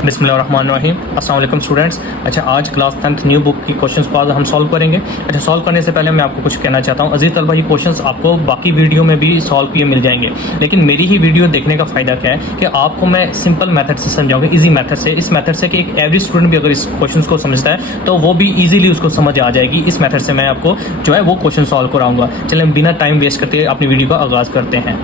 बिस्मिल्लाहिर्रहमानिर्रहीम। अस्सलाम वालेकुम स्टूडेंट्स। अच्छा, आज क्लास 10th न्यू बुक की क्वेश्चंस पास हम सॉल्व करेंगे। अच्छा, सॉल्व करने से पहले मैं आपको कुछ कहना चाहता हूँ। अजीज़ तलबा, ये क्वेश्चंस आपको बाकी वीडियो में भी सॉल्व किए मिल जाएंगे, लेकिन मेरी ही वीडियो देखने का फ़ायदा क्या है कि आपको मैं सिंपल मेथड से समझाऊंगा, ईजी मेथड से। इस मेथड से कि एक एवरेज स्टूडेंट भी अगर इस क्वेश्चन को समझता है तो वो भी ईजिली उसको समझ आ जाएगी। इस मेथड से मैं आपको जो है वो क्वेश्चन सॉल्व कराऊंगा। चलें, बिना टाइम वेस्ट करते अपनी वीडियो का आगाज़ करते हैं।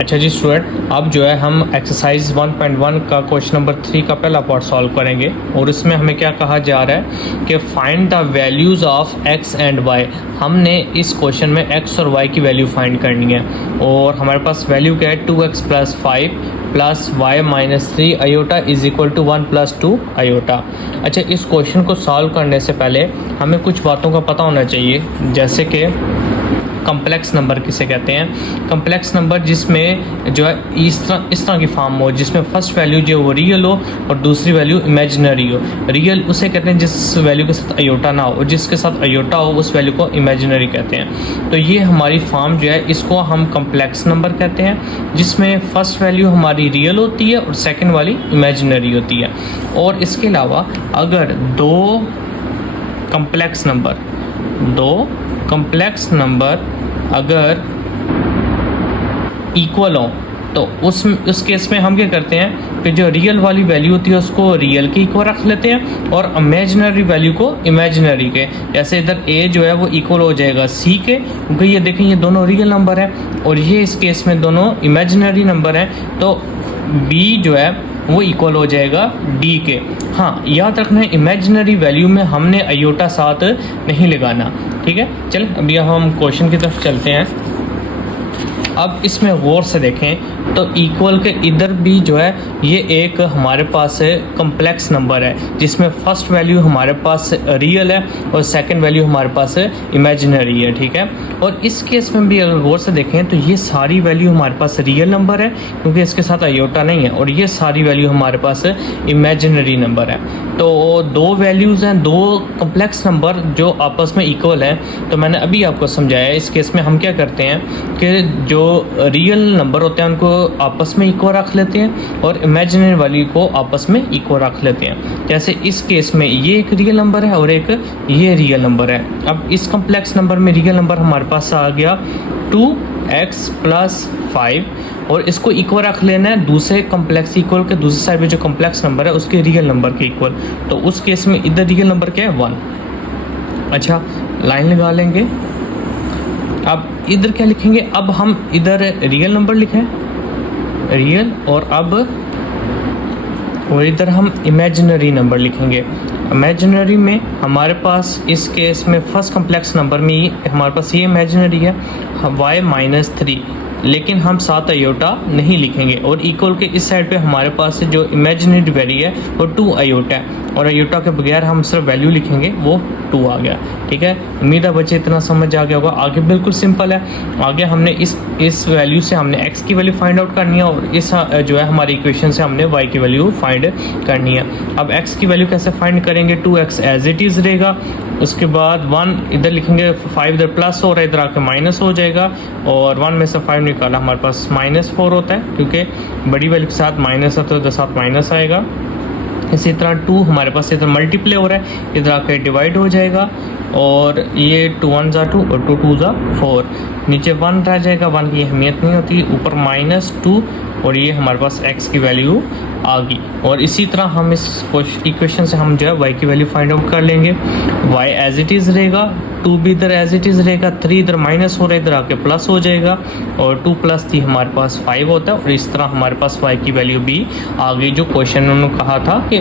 अच्छा जी स्टूडेंट, अब जो है हम एक्सरसाइज 1.1 का क्वेश्चन नंबर 3 का पहला पार्ट सॉल्व करेंगे, और इसमें हमें क्या कहा जा रहा है कि find the values of x and y। हमने इस क्वेश्चन में x और y की वैल्यू फाइंड करनी है, और हमारे पास वैल्यू क्या है 2x + 5 + y - 3 iota is equal to 1 + 2 iota. अच्छा, इस क्वेश्चन को सॉल्व करने से पहले हमें कुछ बातों का पता होना चाहिए, जैसे कि कम्प्लेक्स नंबर किसे कहते हैं। कम्प्लेक्स नंबर जिसमें जो है इस तरह की फॉर्म हो, जिसमें फर्स्ट वैल्यू जो वो रियल हो और दूसरी वैल्यू इमेजिनरी हो। रियल उसे कहते हैं जिस वैल्यू के साथ अयोटा ना हो, और जिसके साथ अयोटा हो उस वैल्यू को इमेजिनरी कहते हैं। तो ये हमारी फॉर्म जो है इसको हम कम्प्लेक्स नंबर कहते हैं, जिसमें फर्स्ट वैल्यू हमारी रियल होती है और सेकेंड वाली इमेजिनरी होती है। और इसके अलावा अगर दो कम्प्लेक्स नंबर अगर इक्वल हो तो उस केस में हम क्या करते हैं कि जो रियल वाली वैल्यू होती है उसको रियल के इक्वल रख लेते हैं, और इमेजिनरी वैल्यू को इमेजिनरी के। जैसे इधर a जो है वो इक्वल हो जाएगा c के, क्योंकि ये देखें ये दोनों रियल नंबर है, और ये इस केस में दोनों इमेजिनरी नंबर हैं, तो b जो है वो इक्वल हो जाएगा d के। हाँ, याद रखना है इमेजिनरी वैल्यू में हमने अयोटा साथ नहीं लगाना, ठीक है। चल अभी हम क्वेश्चन की तरफ चलते हैं। अब इसमें गौर से देखें तो इक्वल के इधर भी जो है ये एक हमारे पास कम्प्लेक्स नंबर है, जिसमें फर्स्ट वैल्यू हमारे पास रियल है और सेकंड वैल्यू हमारे पास इमेजिनरी है, ठीक है। और इस केस में भी अगर गौर से देखें तो ये सारी वैल्यू हमारे पास रियल नंबर है, क्योंकि इसके साथ अयोटा नहीं है, और ये सारी वैल्यू हमारे पास इमेजिनरी नंबर है। तो दो वैल्यूज़ हैं, दो कम्प्लेक्स नंबर जो आपस में इक्वल हैं। तो मैंने अभी आपको समझाया, इस केस में हम क्या करते हैं कि जो रियल नंबर होते हैं उनको आपस में इक्वल रख लेते हैं, और इमेजिनरी वैल्यू को आपस में इक्वल रख लेते हैं। जैसे इस केस में ये एक रियल नंबर है और एक ये रियल नंबर है। अब इस कम्प्लेक्स नंबर में रियल नंबर हमारे पास आ गया 2x + 5, और इसको इक्वल रख लेना है दूसरे कम्प्लेक्स इक्वल के, दूसरी साइड में जो कम्प्लेक्स नंबर है उसके रियल नंबर के इक्वल। तो उस केस में इधर रियल नंबर क्या है 1। अच्छा, लाइन लगा लेंगे। अब इधर क्या लिखेंगे, अब हम इधर रियल नंबर लिखें रियल, और इधर हम इमेजिनरी नंबर लिखेंगे। इमेजिनरी में हमारे पास इस केस में फर्स्ट कम्प्लेक्स नंबर में हमारे पास ये इमेजिनरी है y - 3, लेकिन हम साथ अयोटा नहीं लिखेंगे, और इक्वल के इस साइड पे हमारे पास जो इमेजिनरी वैल्यू है वो 2 अयोटा है, और अयोटा के बगैर हम सिर्फ वैल्यू लिखेंगे, वो 2 आ गया, ठीक है। उम्मीद है बच्चे इतना समझ आ गया होगा। आगे बिल्कुल सिंपल है, आगे हमने इस वैल्यू से हमने x की वैल्यू फाइंड आउट करनी है, और इस जो है हमारी इक्वेशन से हमने y की वैल्यू फाइंड करनी है। अब x की वैल्यू कैसे फाइंड करेंगे, 2x एज इट इज़ रहेगा, उसके बाद 1 इधर लिखेंगे, 5 इधर प्लस हो रहा है, इधर आके माइनस हो जाएगा, और 1 में से 5 निकाला हमारे पास -4 होता है, क्योंकि बड़ी वैल्यू के साथ माइनस है तो इधर साथ माइनस आएगा। इसी तरह 2 हमारे पास इधर मल्टीप्लाई हो रहा है, इधर आकर डिवाइड हो जाएगा, और ये 2 1 = 2 और 2 2 = 4, नीचे 1 रह जाएगा, 1 की अहमियत नहीं होती, ऊपर -2, और ये हमारे पास x की वैल्यू आ गई। और इसी तरह हम इस इक्वेशन से हम जो है y की वैल्यू फाइंड आउट कर लेंगे। y एज इट इज़ रहेगा, 2 भी इधर एज इट इज़ रहेगा, 3 इधर माइनस हो रहा है, इधर आके प्लस हो जाएगा, और 2 + 3 हमारे पास 5 होता है, और इस तरह हमारे पास y की वैल्यू भी आ गई, जो क्वेश्चन उन्होंने कहा था कि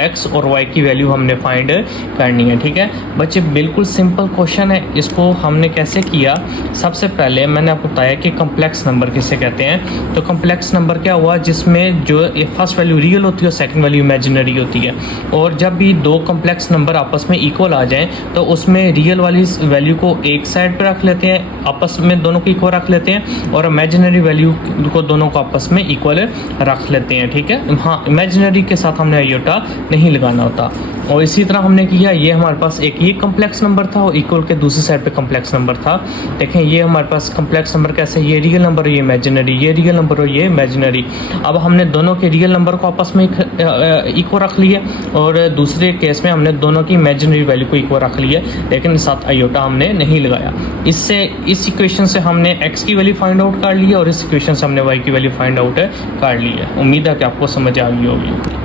x और y की वैल्यू हमने फाइंड करनी है, ठीक है बच्चे। बिल्कुल सिंपल क्वेश्चन है। इसको हमने कैसे किया, सबसे पहले मैंने आपको बताया कि कम्प्लेक्स नंबर किसे कहते हैं। तो कम्प्लेक्स नंबर क्या हुआ, जिसमें जो फर्स्ट वैल्यू रियल होती है और सेकंड वैल्यू इमेजिनरी होती है, और जब भी दो कम्प्लेक्स नंबर आपस में इक्वल आ जाएं तो उसमें रियल वाली वैल्यू को एक साइड पर रख लेते हैं, आपस में दोनों को इक्वल रख लेते हैं, और इमेजिनरी वैल्यू को दोनों को आपस में इक्वल रख लेते हैं, ठीक है। हाँ, इमेजिनरी के साथ हमने अयोटा नहीं लगाना होता। और इसी तरह हमने किया, ये हमारे पास एक ये कम्प्लेक्स नंबर था और इक्वल के दूसरी साइड पे कम्प्लेक्स नंबर था। देखें ये हमारे पास कम्प्लेक्स नंबर कैसे, ये रियल नंबर और ये इमेजिनरी, ये रियल नंबर और ये इमेजिनरी। अब हमने दोनों के रियल नंबर को आपस में इक्वल रख लिया और दूसरे केस में हमने दोनों की इमेजिनरी वैल्यू को इक्वल रख लिया, लेकिन साथ आयोटा हमने नहीं लगाया। इससे इस इक्वेशन से हमने x की वैल्यू फाइंड आउट कर ली और इस इक्वेशन से हमने y की वैल्यू फाइंड आउट कर ली है। उम्मीद है कि आपको समझ आ गई होगी।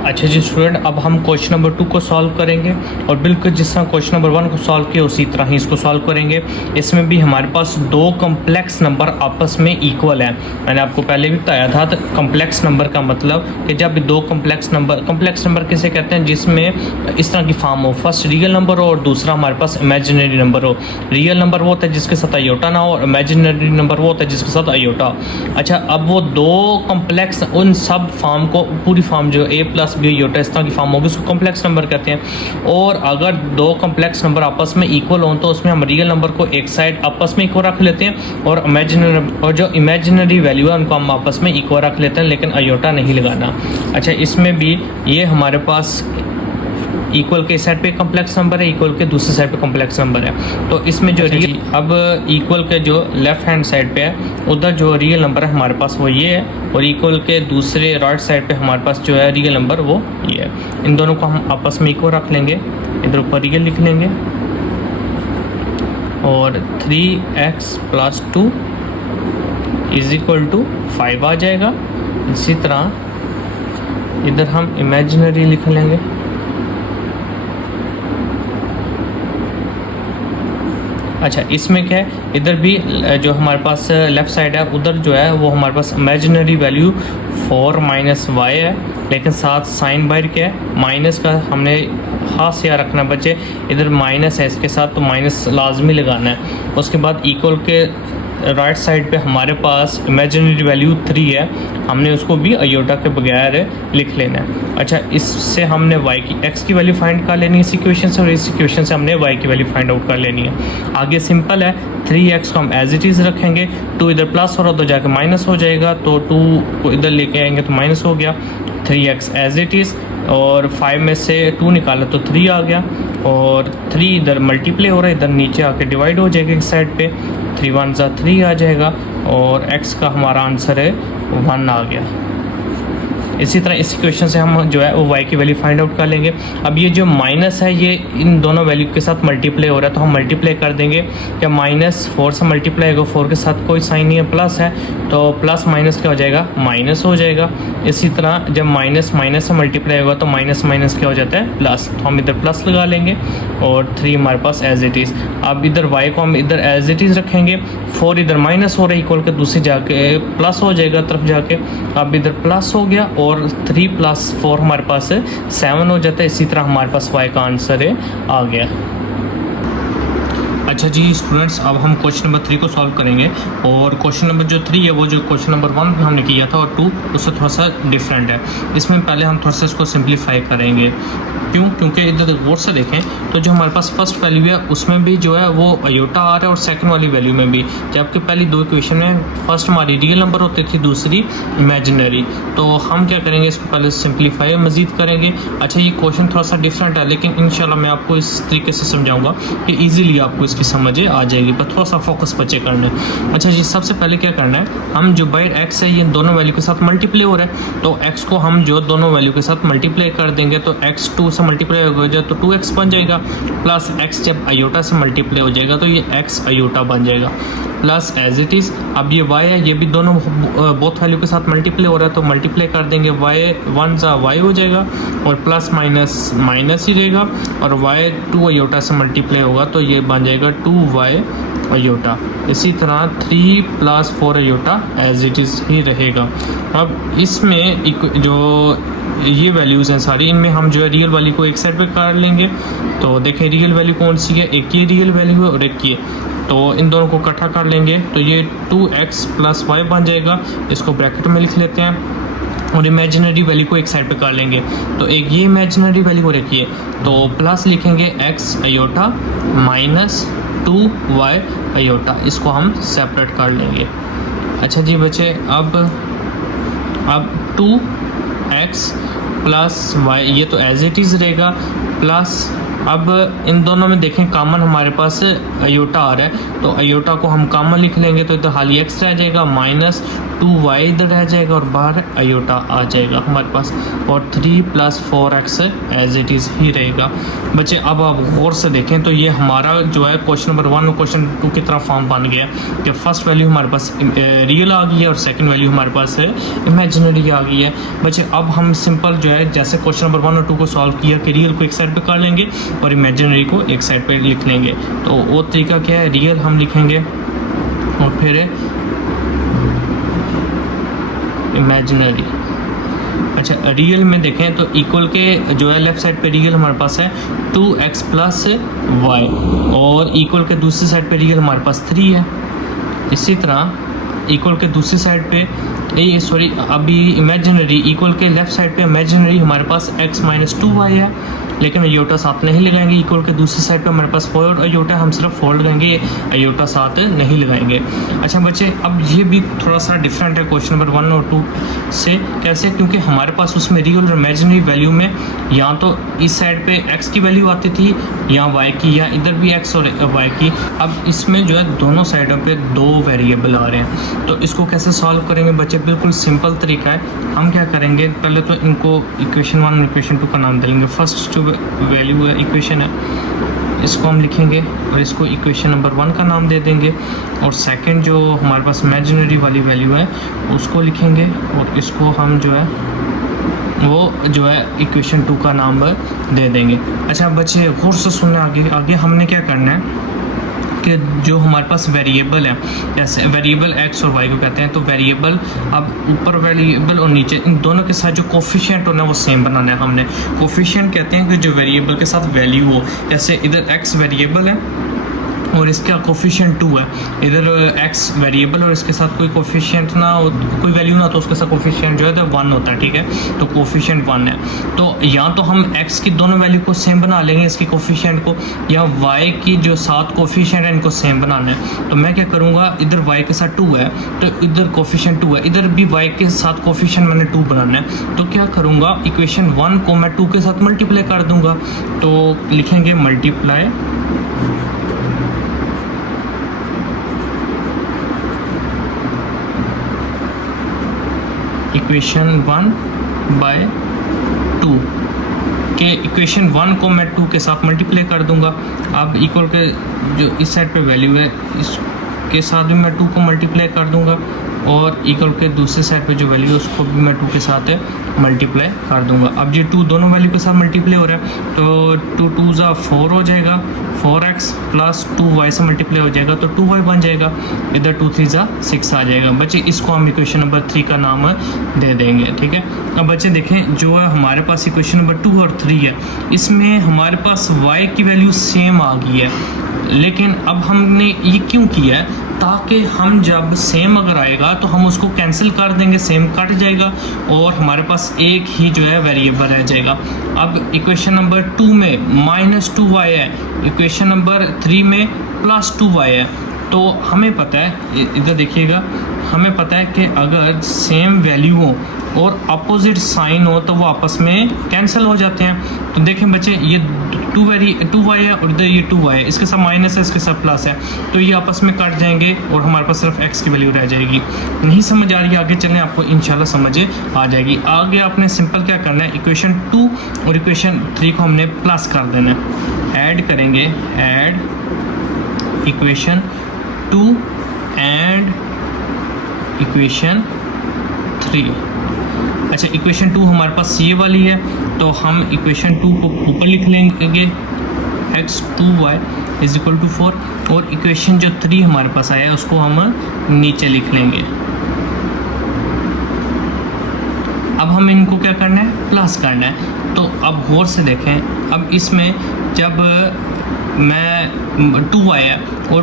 अच्छा जी स्टूडेंट, अब हम क्वेश्चन नंबर 2 को सॉल्व करेंगे और बिल्कुल जिस तरह क्वेश्चन नंबर 1 को सॉल्व किया उसी तरह ही इसको सॉल्व करेंगे। इसमें भी हमारे पास दो कम्प्लेक्स नंबर आपस में इक्वल है। मैंने आपको पहले भी बताया था, तो कम्प्लेक्स नंबर का मतलब कि जब दो कम्प्लेक्स नंबर किसे कहते हैं, जिसमें इस तरह की फॉर्म हो, फर्स्ट रियल नंबर हो और दूसरा हमारे पास इमेजिनरी नंबर हो। रियल नंबर वो होता है जिसके साथ आयोटा ना हो और इमेजिनरी नंबर वो होता है जिसके साथ आयोटा हो। अच्छा, अब वो दो कम्प्लेक्स, उन सब फॉर्म को, पूरी फॉर्म जो a प्लस बी आयोटा इस तरह की फॉर्म होगी उसको कॉम्प्लेक्स नंबर कहते हैं। और अगर दो कॉम्प्लेक्स नंबर आपस में इक्वल हों तो उसमें हम रियल नंबर को एक साइड आपस में इक्वल रख लेते हैं और जो इमेजिनरी वैल्यू है उनको हम आपस में इक्वल रख लेते हैं, लेकिन आयोटा नहीं लगाना। अच्छा, इसमें भी ये हमारे पास इक्वल के साइड पे कॉम्प्लेक्स नंबर है, इक्वल के दूसरे साइड पे कॉम्प्लेक्स नंबर है। तो इसमें जो रियल, अब इक्वल के जो लेफ्ट हैंड साइड पे है उधर जो रियल नंबर है हमारे पास वो ये है, और इक्वल के दूसरे राइट साइड पे हमारे पास जो है रियल नंबर वो ये है। इन दोनों को हम आपस में इक्वल रख लेंगे, इधर ऊपर रियल लिख लेंगे और 3x + 2 = 5 आ जाएगा। इसी तरह इधर हम इमेजिनरी लिख लेंगे। अच्छा, इसमें क्या है, इधर भी जो हमारे पास लेफ़्ट साइड है उधर जो है वो हमारे पास इमेजिनरी वैल्यू 4 - y है, लेकिन साथ साइन बाहर क्या है, माइनस का हमने खास याद रखना बच्चे, इधर माइनस है इसके साथ तो माइनस लाजमी लगाना है। उसके बाद इक्वल के राइट साइड पे हमारे पास इमेजिनरी वैल्यू 3 है, हमने उसको भी आयोटा के बगैर लिख लेना है। अच्छा, इससे हमने x की वैल्यू फाइंड कर लेनी है इस इक्वेशन से, और इस इक्वेशन से हमने y की वैल्यू फाइंड आउट कर लेनी है। आगे सिंपल है, 3x को हम एज इट इज़ रखेंगे, 2 इधर प्लस हो रहा तो जाके माइनस हो जाएगा, तो 2 को इधर लेके आएंगे तो माइनस हो गया, 3x एज इट इज़, और 5 में से 2 निकाला तो 3 आ गया, और 3 इधर मल्टीप्लाई हो रहा है, इधर नीचे आके डिवाइड हो जाएगा इस साइड पे, 3 × 1 = 3 आ जाएगा, और x का हमारा आंसर है 1 आ गया। इसी तरह इस इक्वेशन से हम जो है वो y की वैल्यू फाइंड आउट कर लेंगे। अब ये जो माइनस है ये इन दोनों वैल्यू के साथ मल्टीप्लाई हो रहा है, तो हम मल्टीप्लाई कर देंगे। जब -4 से मल्टीप्लाई होगा, 4 के साथ कोई साइन नहीं है, प्लस है, तो प्लस माइनस क्या हो जाएगा, माइनस हो जाएगा। इसी तरह जब माइनस से मल्टीप्लाई होगा तो माइनस क्या हो जाता है, प्लस, तो हम इधर प्लस लगा लेंगे और 3 हमारे पास एज इट इज़। अब इधर y को हम इधर एज इट इज़ रखेंगे, 4 इधर माइनस हो रहा है, इक्वल के दूसरी जाके प्लस हो जाएगा तरफ जाके, अब इधर प्लस हो गया और 3 + 4 हमारे पास 7 हो जाता है। इसी तरह हमारे पास y का आंसर आ गया। अच्छा जी स्टूडेंट्स, अब हम क्वेश्चन नंबर 3 को सॉल्व करेंगे, और क्वेश्चन नंबर जो 3 है वो जो क्वेश्चन नंबर 1 में हमने किया था और 2 उससे थोड़ा सा डिफरेंट है। इसमें पहले हम थोड़ा सा इसको सिंप्लीफाई करेंगे। क्यों? क्योंकि इधर गौर से देखें तो जो हमारे पास फर्स्ट वैल्यू है उसमें भी जो है वो आयोटा आ रहा है और सेकंड वाली वैल्यू में भी, जबकि पहली दो इक्वेशन में फर्स्ट हमारी रियल नंबर होती थी, दूसरी इमेजिनरी। तो हम क्या करेंगे, इसको पहले सिंप्लीफाई मज़ीद करेंगे। अच्छा, ये क्वेश्चन थोड़ा सा डिफरेंट है, लेकिन इंशाल्लाह मैं आपको इस तरीके से समझाऊंगा कि ईजिली आपको इसकी समझ आ जाएगी, पर थोड़ा सा फोकस बच्चे करना है। अच्छा जी, सबसे पहले क्या करना है, हम जो बाहर x है ये दोनों वैल्यू के साथ मल्टीप्लाई हो रहा है, तो x को हम जो दोनों वैल्यू के साथ मल्टीप्लाई कर देंगे तो x 2 से मल्टीप्लाई हो जाए तो 2x बन जाएगा, प्लस x जब आयोटा से मल्टीप्लाई हो जाएगा तो ये x आयोटा बन जाएगा, प्लस एज इट इज़। अब ये y है, ये भी दोनों बोथ वैल्यू के साथ मल्टीप्लाई हो रहा है तो मल्टीप्लाई कर देंगे, y 1 सा y हो जाएगा और प्लस माइनस ही रहेगा, और y 2 आयोटा से मल्टीप्लाई होगा तो ये बन जाएगा 2y आयोटा। इसी तरह 3 + 4 आयोटा एज इट इज़ ही रहेगा। अब इसमें जो ये वैल्यूज़ हैं सारी, इनमें हम जो है रियल वैल्यू को एक साइड पे कर लेंगे। तो देखें रियल वैल्यू कौन सी है, एक ये रियल वैल्यू है और एक ये, तो इन दोनों को इकट्ठा कर लेंगे तो ये 2x + y बन जाएगा। इसको ब्रैकेट में लिख लेते हैं और इमेजिनरी वैल्यू को एक साइड पे कर लेंगे, तो एक ये इमेजिनरी वैल्यू को रखिए, तो प्लस लिखेंगे x iota minus 2y iota, इसको हम सेपरेट कर लेंगे। अच्छा जी बच्चे, अब 2x प्लस वाई, ये तो एज इट इज़ रहेगा, प्लस अब इन दोनों में देखें कॉमन हमारे पास अयोटा आ रहा है, तो अयोटा को हम कॉमन लिख लेंगे, तो इधर खाली एक्स रह जाएगा, माइनस 2y इधर रह जाएगा और बाहर अयोटा आ जाएगा हमारे पास, और 3 + 4x एज इट इज़ ही रहेगा। बच्चे अब आप गौर से देखें तो ये हमारा जो है क्वेश्चन नंबर 1 और क्वेश्चन 2 की तरह फॉर्म बन गया कि फर्स्ट वैल्यू हमारे पास रियल आ गई है और सेकंड वैल्यू हमारे पास इमेजिनरी आ गई है। बच्चे अब हम सिंपल जो है जैसे क्वेश्चन नंबर 1 और 2 को सॉल्व किया कि रियल को एक साइड पे कर लेंगे और इमेजिनरी को एक साइड पे लिख लेंगे। तो वो तरीका क्या है, रियल हम लिखेंगे और फिर इमेजिनरी। अच्छा, रियल में देखें तो इक्वल के जो है लेफ्ट साइड पे रियल हमारे पास है 2x + y और इक्वल के दूसरी साइड पे रियल हमारे पास 3 है। इसी तरह इक्वल के दूसरी साइड पे अभी इमेजिनरी इक्वल के लेफ्ट साइड पे इमेजिनरी हमारे पास x - 2y है, लेकिन अयोटा साथ नहीं लगाएंगे। इक्वल के दूसरी साइड पे हमारे पास 4 अयोटा, हम सिर्फ 4 लगाएंगे, अयोटा साथ नहीं लगाएंगे। अच्छा बच्चे, अब ये भी थोड़ा सा डिफरेंट है क्वेश्चन नंबर 1 और 2 से। कैसे? क्योंकि हमारे पास उसमें रियल और इमेजिनरी वैल्यू में या तो इस साइड पे x की वैल्यू आती थी या y की, या इधर भी x और y की। अब इसमें जो है दोनों साइडों पे 2 वेरिएबल आ रहे हैं, तो इसको कैसे सॉल्व करेंगे बच्चे? बिल्कुल सिंपल तरीका है। हम क्या करेंगे, पहले तो इनको इक्वेशन 1 और इक्वेशन 2 का नाम दे लेंगे। फर्स्ट जो वैल्यू है इक्वेशन है, इसको हम लिखेंगे और इसको इक्वेशन नंबर 1 का नाम दे देंगे, और सेकंड जो हमारे पास इमेजिनरी वाली वैल्यू है उसको लिखेंगे और इसको हम जो है वो जो है इक्वेशन 2 का नाम दे देंगे। अच्छा बच्चे, गौर से सुनने, आगे हमने क्या करना है कि जो हमारे पास वेरिएबल है, जैसे वेरिएबल x और y को कहते हैं, तो वेरिएबल अब ऊपर वेरिएबल और नीचे इन दोनों के साथ जो कोफिशिएंट होना है वो सेम बनाना है हमने। कोफिशिएंट कहते हैं कि जो वेरिएबल के साथ वैल्यू हो, जैसे इधर x वेरिएबल है और इसका कोफिशिएंट 2 है, इधर x वेरिएबल और इसके साथ कोई कोफिशिएंट ना हो, कोई वैल्यू ना, तो उसके साथ कोफिशिएंट जो है तो 1 होता है, ठीक है, तो कोफिशिएंट 1 है। तो या तो हम x की दोनों वैल्यू को सेम बना लेंगे इसकी कोफिशिएंट को, या y की जो साथ कोफिशिएंट है इनको सेम बनाना है। तो मैं क्या करूँगा, इधर y के साथ 2 है तो इधर कोफिशिएंट 2 है, इधर भी y के साथ कोफिशिएंट मैंने 2 बनाना है। तो क्या करूँगा, इक्वेशन 1 को मैं 2 के साथ मल्टीप्लाई कर दूँगा, तो लिखेंगे मल्टीप्लाई इक्वेशन 1/2 के इक्वेशन 1 को मैं 2 के साथ मल्टीप्लाई कर दूंगा। अब इक्वल के जो इस साइड पे वैल्यू है इसके साथ भी मैं 2 को मल्टीप्लाई कर दूंगा, और इक्वल के दूसरे साइड पे जो वैल्यू है उसको भी मैं 2 के साथ मल्टीप्लाई कर दूंगा। अब ये 2 दोनों वैल्यू के साथ मल्टीप्लाई हो रहा है, तो 2 × 2 = 4 हो जाएगा, 4x + 2y से मल्टीप्लाई हो जाएगा तो 2y बन जाएगा, इधर 2 × 3 = 6 आ जाएगा। बच्चे इसको हम इक्वेशन नंबर 3 का नाम दे देंगे, ठीक है। अब बच्चे देखें, जो है हमारे पास इक्वेशन नंबर 2 और 3 है, इसमें हमारे पास y की वैल्यू सेम आ गई है, लेकिन अब हमने ये क्यों किया है, ताकि हम जब सेम अगर आएगा तो हम उसको कैंसिल कर देंगे, सेम कट जाएगा और हमारे पास एक ही जो है वेरिएबल रह जाएगा। अब इक्वेशन नंबर 2 में -2y है, इक्वेशन नंबर 3 में +2y है, तो हमें पता है, इधर देखिएगा, हमें पता है कि अगर सेम वैल्यू हो और अपोजिट साइन हो तो वो आपस में कैंसिल हो जाते हैं। तो देखें बच्चे, ये 2y है और इधर ये 2y है, इसके साथ माइनस है, इसके साथ प्लस है, तो ये आपस में कट जाएंगे और हमारे पास सिर्फ x की वैल्यू रह जाएगी। नहीं समझ आ रही है, आगे चलें, आपको इंशाल्लाह समझ आ जाएगी। आगे आपने सिंपल क्या करना है, इक्वेशन 2 और इक्वेशन 3 को हमने प्लस कर देना है, ऐड करेंगे, ऐड इक्वेशन 2 एंड इक्वेशन 3। अच्छा, इक्वेशन 2 हमारे पास ये वाली है, तो हम इक्वेशन 2 को ऊपर लिख लेंगे, x2y = 4, और इक्वेशन जो 3 हमारे पास आया है उसको हम नीचे लिख लेंगे। अब हम इनको क्या करना है, प्लस करना है। तो अब गौर से देखें, अब इसमें जब मैं 2y है और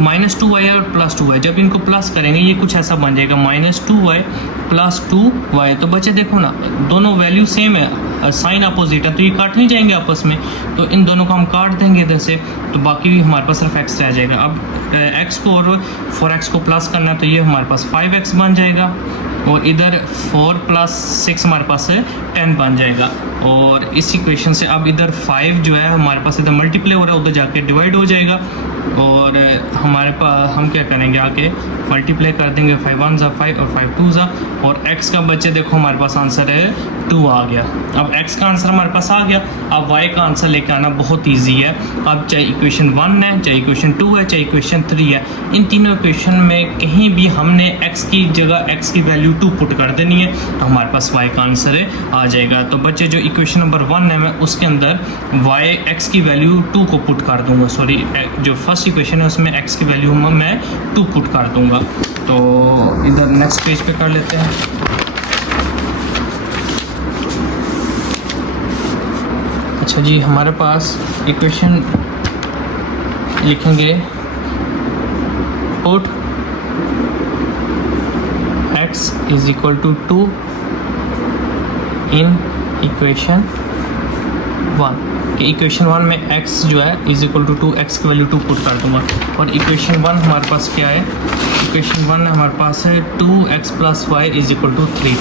-2y और +2y, जब इनको प्लस करेंगे ये कुछ ऐसा बन जाएगा, -2y + 2y। तो बच्चे देखो ना, दोनों वैल्यू सेम है, साइन अपोजिट है, तो ये काट नहीं जाएंगे आपस में, तो इन दोनों को हम काट देंगे इधर से, तो बाकी भी हमारे पास सिर्फ x रह जाएगा। अब एक्स को और 4x को प्लस करना है तो ये हमारे पास 5x बन जाएगा, और इधर 4 + 6 हमारे पास 10 बन जाएगा। और इस इक्वेशन से अब इधर 5 जो है हमारे पास इधर मल्टीप्लाई हो रहा है, उधर जाके डिवाइड हो जाएगा, और हमारे पास हम क्या करेंगे आके मल्टीप्लाई कर देंगे, 5 1 ज़ा 5 और 5 2 ज़ा, और x का बच्चे देखो हमारे पास आंसर है 2 आ गया। अब x का आंसर हमारे पास आ गया, अब y का आंसर लेके आना बहुत ईजी है। अब चाहे इक्वेशन 1 है, चाहे इक्वेशन 2 है, चाहे इक्वेशन 3 है, इन तीनों इक्वेशन में कहीं भी हमने x की जगह x की वैल्यू 2 पुट कर देनी है तो हमारे पास y का आंसर आ जाएगा। तो बच्चे जो इक्वेशन नंबर 1 है मैं उसके अंदर x की वैल्यू 2 को पुट कर दूंगा, सॉरी जो फर्स्ट इक्वेशन है उसमें x की वैल्यू मैं 2 पुट कर दूंगा। तो इधर नेक्स्ट पेज पे कर लेते हैं। अच्छा जी, हमारे पास इक्वेशन लिखेंगे put x = 2 in equation 1। Equation 1 में x जो है = 2, x की वैल्यू 2 पुट कर दूंगा, और इक्वेशन 1 हमारे पास क्या है, इक्वेशन 1 हमारे पास है 2x + y = 3।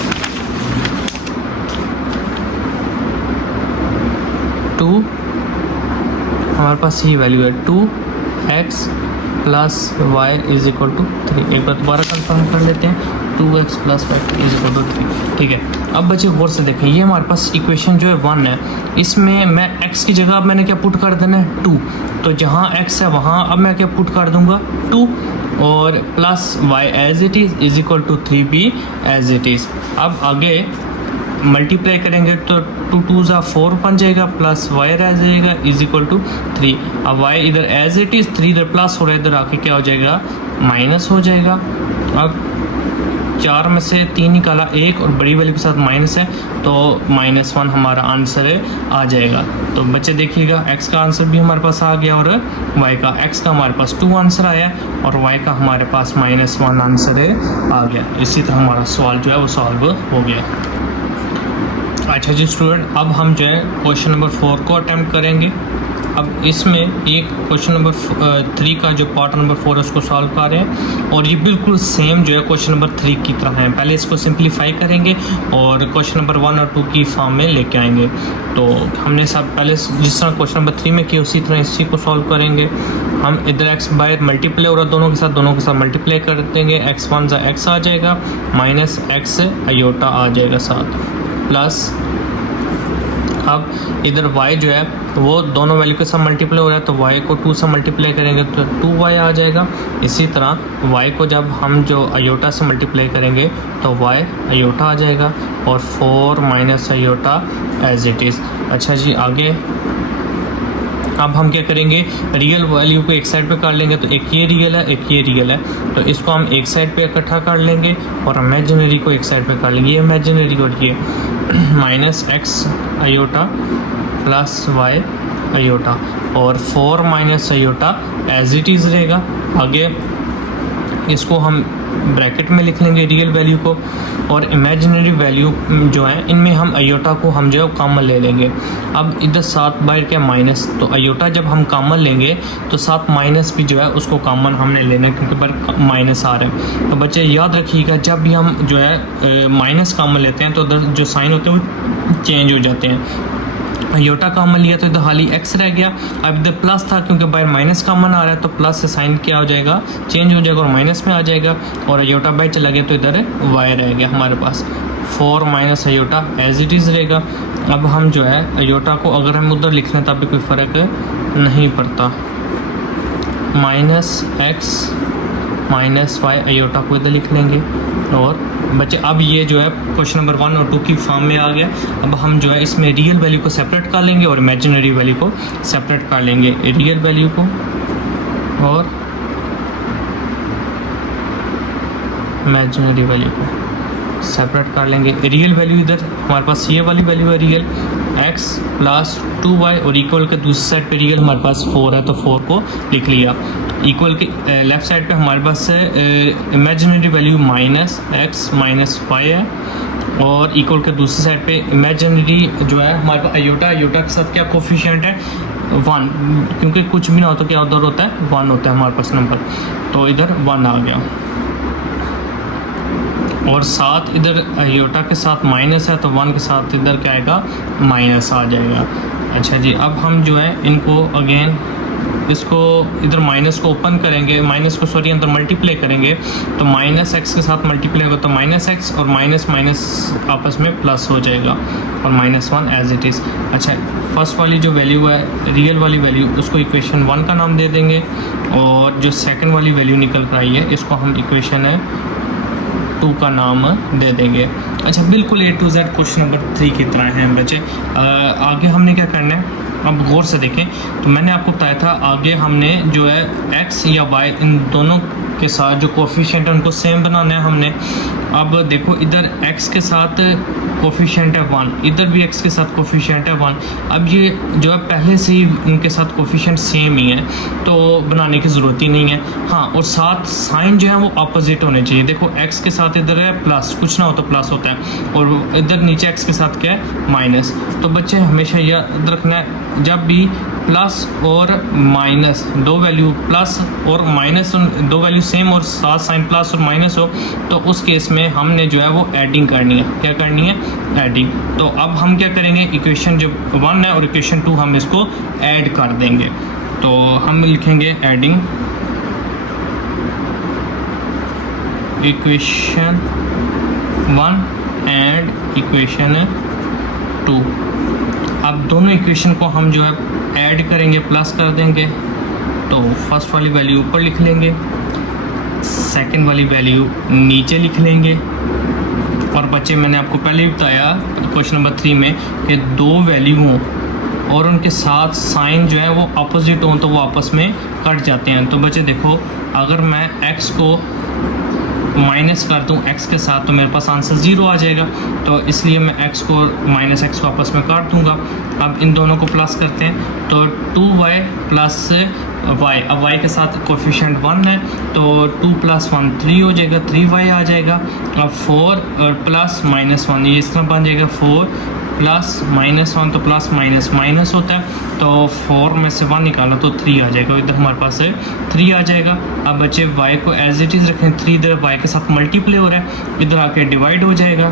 2 हमारे पास यही वैल्यू है 2x + y = 3। एक बार दोबारा कंफर्म कर लेते हैं, 2x + y = 3। ठीक है, अब बच्चे गौर से देखें, ये हमारे पास इक्वेशन जो है 1 है, इसमें मैं x की जगह मैंने क्या पुट कर देना है 2, तो जहाँ x है वहाँ अब मैं क्या पुट कर दूंगा 2, और plus y as it is = 3b as it is. अब आगे मल्टीप्लाई करेंगे तो 2 2 ज़ा 4 बन जाएगा, प्लस y रह जाएगा = 3। अब y इधर एज इट इज़, 3 इधर प्लस हो रहा है, इधर आके क्या हो जाएगा माइनस हो जाएगा। अब 4 में से 3 निकाला 1 और बड़ी वैल्यू के साथ माइनस है तो -1 हमारा आंसर आ जाएगा। तो बच्चे देखिएगा x का आंसर भी हमारे पास आ गया, और y का, x का हमारे पास 2 आंसर आया और y का हमारे पास -1 आंसर आ गया। इसी तरह हमारा सवाल जो है वो सॉल्व हो गया। अच्छा जी स्टूडेंट, अब हम जो है क्वेश्चन नंबर 4 को अटैम्प्ट करेंगे। अब इसमें एक क्वेश्चन नंबर 3 का जो पार्ट नंबर 4 है उसको सॉल्व कर रहे हैं, और ये बिल्कुल सेम जो है क्वेश्चन नंबर 3 की तरह है। पहले इसको सिंप्लीफाई करेंगे और क्वेश्चन नंबर 1 और 2 की फॉर्म में लेके आएंगे। तो हमने सब पहले जिस तरह क्वेश्चन नंबर 3 में किया उसी तरह इसी को सॉल्व करेंगे। हम इधर x बाय मल्टीप्लाई हो रहा है दोनों के साथ मल्टीप्लाई कर देंगे, x1 ज़ा x आ जाएगा, -x आयोटा आ जाएगा साथ, प्लस अब इधर y जो है वो दोनों वैल्यू के साथ मल्टीप्लाई हो रहा है तो y को 2 से मल्टीप्लाई करेंगे तो 2y आ जाएगा। इसी तरह y को जब हम जो आयोटा से मल्टीप्लाई करेंगे तो y आयोटा आ जाएगा, और 4 - आयोटा एज इट इज़। अच्छा जी, आगे अब हम क्या करेंगे, रियल वैल्यू को एक साइड पे कर लेंगे, तो एक ये रियल है एक ये रियल है, तो इसको हम एक साइड पे इकट्ठा कर लेंगे और इमेजिनरी को एक साइड पे कर लेंगे। ये इमेजिनरी और ये -x iota plus y iota, और 4 - आयोटा एज इट इज़ रहेगा। आगे इसको हम ब्रैकेट में लिख लेंगे रियल वैल्यू को, और इमेजिनरी वैल्यू जो है इनमें हम आयोटा को हम जो है कॉमन ले लेंगे। अब इधर 7 बाय क्या माइनस, तो आयोटा जब हम कॉमन लेंगे तो 7 माइनस भी जो है उसको कॉमन हमने लेना है क्योंकि बार माइनस आ रहा है। तो बच्चे याद रखिएगा, जब भी हम जो है माइनस कॉमन लेते हैं तो उधर जो साइन होते हैं वो चेंज हो जाते हैं। आयोटा कॉमन लिया तो इधर खाली x रह गया, अब इधर प्लस था क्योंकि बाहर माइनस कॉमन आ रहा है तो प्लस से साइन क्या हो जाएगा चेंज हो जाएगा और माइनस में आ जाएगा, और आयोटा बाहर चला गया तो इधर y रह गया हमारे पास। 4 - आयोटा एज इट इज़ रहेगा। अब हम जो है आयोटा को अगर हम उधर लिख लें तब भी कोई फ़र्क नहीं पड़ता, -x - y आयोटा को इधर लिख लेंगे। और बच्चे अब ये जो है क्वेश्चन नंबर 1 और 2 की फॉर्म में आ गया। अब हम जो है इसमें रियल वैल्यू को सेपरेट कर लेंगे और इमेजिनरी वैल्यू को सेपरेट कर लेंगे। रियल वैल्यू को और इमेजिनरी वैल्यू को सेपरेट कर लेंगे। रियल वैल्यू इधर हमारे पास ये वाली वैल्यू है रियल, x + 2y, और इक्वल के दूसरी साइड पे रियल हमारे पास 4 है तो 4 को लिख लिया। इक्वल के लेफ्ट साइड पे हमारे पास इमेजिनरी वैल्यू -x - y है, और इक्वल के दूसरी साइड पे इमेजिनरी जो है हमारे पास आयोटा के साथ क्या कोफिशिएंट है 1, क्योंकि कुछ भी ना हो तो क्या उधर होता है 1 होता है हमारे पास नंबर, तो इधर 1 आ गया। और 7 इधर आयोटा के साथ माइनस है तो 1 के साथ इधर क्या आएगा माइनस आ जाएगा। अच्छा जी, अब हम जो है इनको अगेन इसको इधर माइनस को ओपन करेंगे, माइनस को सॉरी अंदर मल्टीप्लाई करेंगे, तो माइनस एक्स के साथ मल्टीप्लाई होगा तो माइनस एक्स और माइनस माइनस आपस में प्लस हो जाएगा और -1 एज इट इज़। अच्छा, फर्स्ट वाली जो वैल्यू है रियल वाली वैल्यू उसको इक्वेशन 1 का नाम दे देंगे और जो सेकंड वाली वैल्यू निकल कर आई है इसको हम इक्वेशन 2 का नाम दे देंगे। अच्छा, बिल्कुल A to Z question number 3 की तरह है बच्चे। आगे हमने क्या करना है, अब गौर से देखें, तो मैंने आपको बताया था आगे हमने जो है x या y इन दोनों के साथ जो कोफिशिएंट है उनको सेम बनाना है हमने। अब देखो इधर x के साथ कोफिशिएंट है 1, इधर भी x के साथ कोफिशिएंट है 1। अब ये जो है पहले से ही इनके साथ कोफिशिएंट सेम ही है तो बनाने की ज़रूरत ही नहीं है। हाँ, और साथ साइन जो है वो अपोजिट होने चाहिए। देखो x के साथ इधर है प्लस, कुछ ना हो तो प्लस होता है, और इधर नीचे x के साथ क्या है माइनस। तो बच्चे हमेशा याद रखना है जब भी प्लस और माइनस दो वैल्यू प्लस और माइनस दो वैल्यू सेम और साथ साइन प्लस और माइनस हो तो उस केस में हमने जो है वो एडिंग करनी है। क्या करनी है? एडिंग। तो अब हम क्या करेंगे, इक्वेशन जब 1 है और इक्वेशन 2 हम इसको ऐड कर देंगे, तो हम लिखेंगे एडिंग इक्वेशन 1 एंड इक्वेशन 2। अब दोनों इक्वेशन को हम जो है ऐड करेंगे, प्लस कर देंगे, तो फर्स्ट वाली वैल्यू ऊपर लिख लेंगे, सेकंड वाली वैल्यू नीचे लिख लेंगे। और बच्चे मैंने आपको पहले ही बताया क्वेश्चन नंबर 3 में कि दो वैल्यू हों और उनके साथ साइन जो है वो अपोजिट हों तो वो आपस में कट जाते हैं। तो बच्चे देखो, अगर मैं x को माइनस कर दूँ x के साथ तो मेरे पास आंसर 0 आ जाएगा, तो इसलिए मैं x को माइनस एक्स को आपस में काट दूंगा। अब इन दोनों को प्लस करते हैं तो 2y प्लस y, अब y के साथ कोफिशिएंट 1 है तो 2 + 1 3 हो जाएगा, 3y आ जाएगा। अब 4 प्लस -1 ये इस तरह बन जाएगा, 4 प्लस -1 तो प्लस माइनस माइनस होता है, तो 4 में से 1 निकाला तो 3 आ जाएगा, इधर हमारे पास 3 आ जाएगा। अब बच्चे y को एज इट इज़ रखें, 3 इधर y के साथ मल्टीप्लाई हो रहा है, इधर आके डिवाइड हो जाएगा,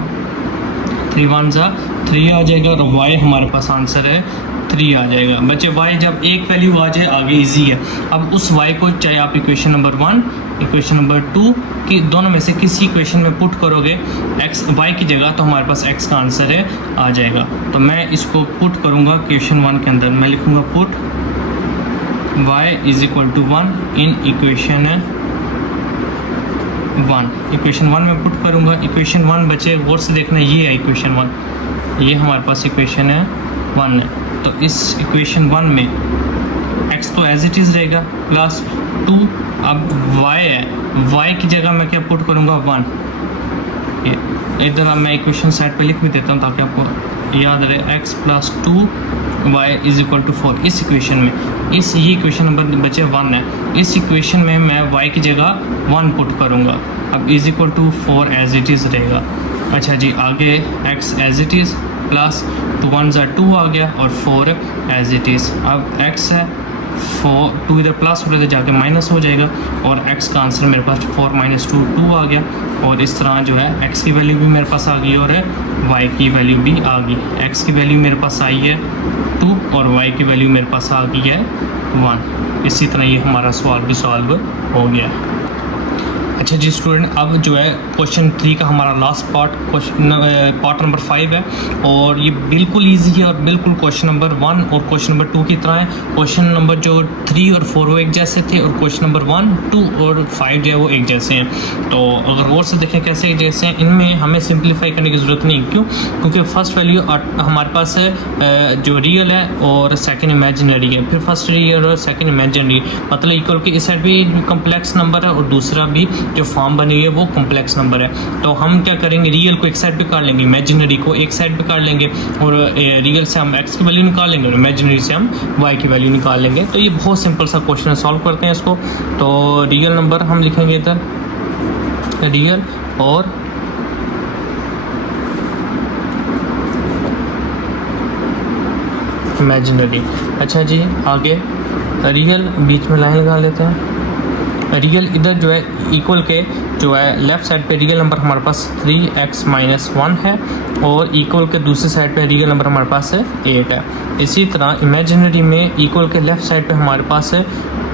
3 1 ज़ा 3 आ जाएगा और y हमारे पास आंसर है 3 आ जाएगा। बच्चे y जब एक वैल्यू आ जाए आगे इजी है। अब उस y को चाहे आप इक्वेशन नंबर 1 इक्वेशन नंबर 2 की दोनों में से किसी इक्वेशन में पुट करोगे x y की जगह तो हमारे पास x का आंसर है आ जाएगा। तो मैं इसको पुट करूँगा इक्वेशन 1 के अंदर, मैं लिखूँगा put y = 1 in equation 1। Equation 1 में पुट करूँगा। इक्वेशन 1 बच्चे गौर से देखना, ये है इक्वेशन 1, ये हमारे पास इक्वेशन 1 है। तो इस इक्वेशन 1 में x तो एज इट इज़ रहेगा प्लस 2, अब y है, y की जगह मैं क्या पुट करूँगा 1। इधर अब मैं इक्वेशन साइड पे लिख भी देता हूँ ताकि आपको याद रहे, x + 2y = 4। इस इक्वेशन में ये इक्वेशन नंबर बचे 1 है, इस इक्वेशन में मैं y की जगह 1 पुट करूँगा। अब = 4 एज इट इज़ रहेगा। अच्छा जी, आगे x as it is plus 2 1 ज़ा 2 आ गया और 4 एज इट इज़। अब x है 4, 2 इधर प्लस हो रहे थे जाके माइनस हो जाएगा और x का आंसर मेरे पास 4 - 2 2 आ गया। और इस तरह जो है x की वैल्यू भी मेरे पास आ गई और y की वैल्यू भी आ गई। x की वैल्यू मेरे पास आई है 2 और y की वैल्यू मेरे पास आ गई है 1। इसी तरह ये हमारा सवाल भी सॉल्व हो गया। अच्छा जी स्टूडेंट, अब जो है क्वेश्चन 3 का हमारा लास्ट पार्ट पार्ट नंबर 5 है और ये बिल्कुल इजी है और बिल्कुल क्वेश्चन नंबर 1 और क्वेश्चन नंबर 2 की तरह है। क्वेश्चन नंबर जो 3 और 4 वो एक जैसे थे और क्वेश्चन नंबर 1 2 और 5 जो है वो एक जैसे हैं। तो अगर और से देखें कैसे एक जैसे हैं, इनमें हमें सिंप्लीफाई करने की ज़रूरत नहीं। क्यों? क्योंकि फर्स्ट वैल्यू हमारे पास जो रियल है और सेकेंड इमेजिनरी है, फिर फर्स्ट रियल और सेकेंड इमेजिनरी, मतलब इक्वल की इस साइड भी कम्प्लेक्स नंबर है और दूसरा भी जो फॉर्म बनी है वो कॉम्प्लेक्स नंबर है। तो हम क्या करेंगे, रियल को एक साइड पे कर लेंगे, इमेजिनरी को एक साइड पे कर लेंगे और रियल से हम x की वैल्यू निकाल लेंगे और इमेजिनरी से हम y की वैल्यू निकाल लेंगे। तो ये बहुत सिंपल सा क्वेश्चन है, सॉल्व करते हैं इसको। तो रियल नंबर हम लिखेंगे इधर रियल और इमेजिनरी। अच्छा जी, आगे रियल बीच में लाइन लगा लेते हैं। रियल इधर जो है इक्वल के जो है लेफ्ट साइड पे रियल नंबर हमारे पास 3x - 1 है और इक्वल के दूसरी साइड पे रियल नंबर हमारे पास है 8 है। इसी तरह इमेजिनरी में इक्वल के लेफ्ट साइड पे हमारे पास है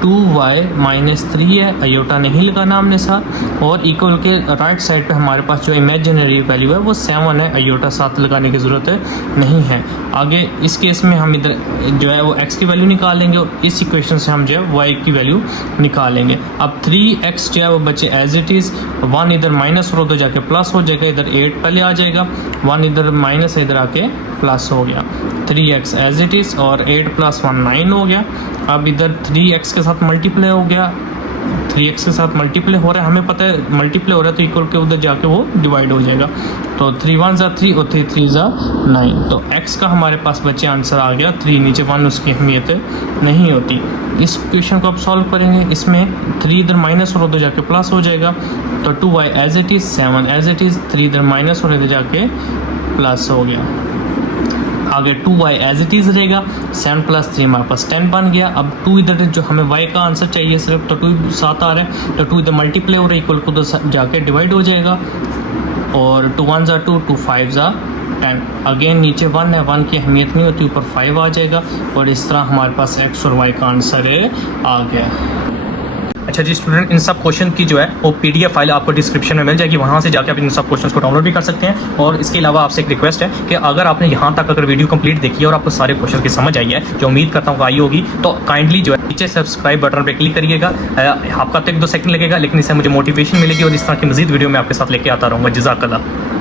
2y - 3 है, अयोटा नहीं लगाना हमने साथ, और इक्वल के राइट साइड पे हमारे पास जो इमेजिनरी वैल्यू है वो 7 है, अयोटा साथ लगाने की ज़रूरत नहीं है। आगे इस केस में हम इधर जो है वो x की वैल्यू निकालेंगे और इस इक्वेशन से हम जो है y की वैल्यू निकालेंगे। अब 3x जो है वो बचे एज इट इज़, 1 इधर माइनस हो तो जाके प्लस हो जाएगा, इधर 8 पहले आ जाएगा, 1 इधर माइनस इधर आके प्लस हो गया, 3x एज इट इज़ और 8 + 1 9 हो गया। अब इधर 3x के साथ मल्टीप्लाई हो गया, 3x के साथ मल्टीप्लाई हो रहा है, हमें पता है मल्टीप्लाई हो रहा है तो इक्वल के उधर जाके वो डिवाइड हो जाएगा, तो 3 1 = 3 और 3 3 = 9। तो x का हमारे पास बच्चे आंसर आ गया 3, नीचे 1 उसकी अहमियत नहीं होती। इस क्वेश्चन को आप सॉल्व करेंगे, इसमें 3 इधर माइनस हो तो जाके प्लस हो जाएगा, तो 2y as it is, 7 as it is, 3 इधर माइनस हो रहे थे जाके प्लस हो गया। आगे 2y एज इट इज़ रहेगा, 7 + 3 हमारे पास 10 बन गया। अब 2 इधर जो हमें y का आंसर चाहिए सिर्फ, तो 2 साथ आ रहा है, तो 2 इधर मल्टीप्लाई हो रहा है, इक्वल को तो जाके डिवाइड हो जाएगा, और 2 1 = 2, 2 5 = 10। अगेन नीचे 1 है, 1 की अहमियत नहीं होती, ऊपर 5 आ जाएगा, और इस तरह हमारे पास x और y का आंसर आ गया। अच्छा जी स्टूडेंट, इन सब क्वेश्चन की जो है वो PDF फाइल आपको डिस्क्रिप्शन में मिल जाएगी, वहाँ से जाके आप इन सब क्वेश्चंस को डाउनलोड भी कर सकते हैं। और इसके अलावा आपसे एक रिक्वेस्ट है कि अगर आपने यहाँ तक अगर वीडियो कंप्लीट देखी है और आपको सारे क्वेश्चन की समझ आई है, जो उम्मीद करता हूँ आई होगी, तो काइंडली जो है नीचे सब्सक्राइब बटन पर क्लिक करिएगा। आपका तो 1-2 सेकंड लगेगा, लेकिन इससे मुझे मोटिवेशन मिलेगी और इस तरह की मजीद वीडियो मैं आपके साथ लेके आता रहूँगा। जज़ाकल्लाह।